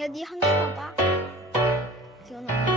야, 니한 개 더 봐. 기현아.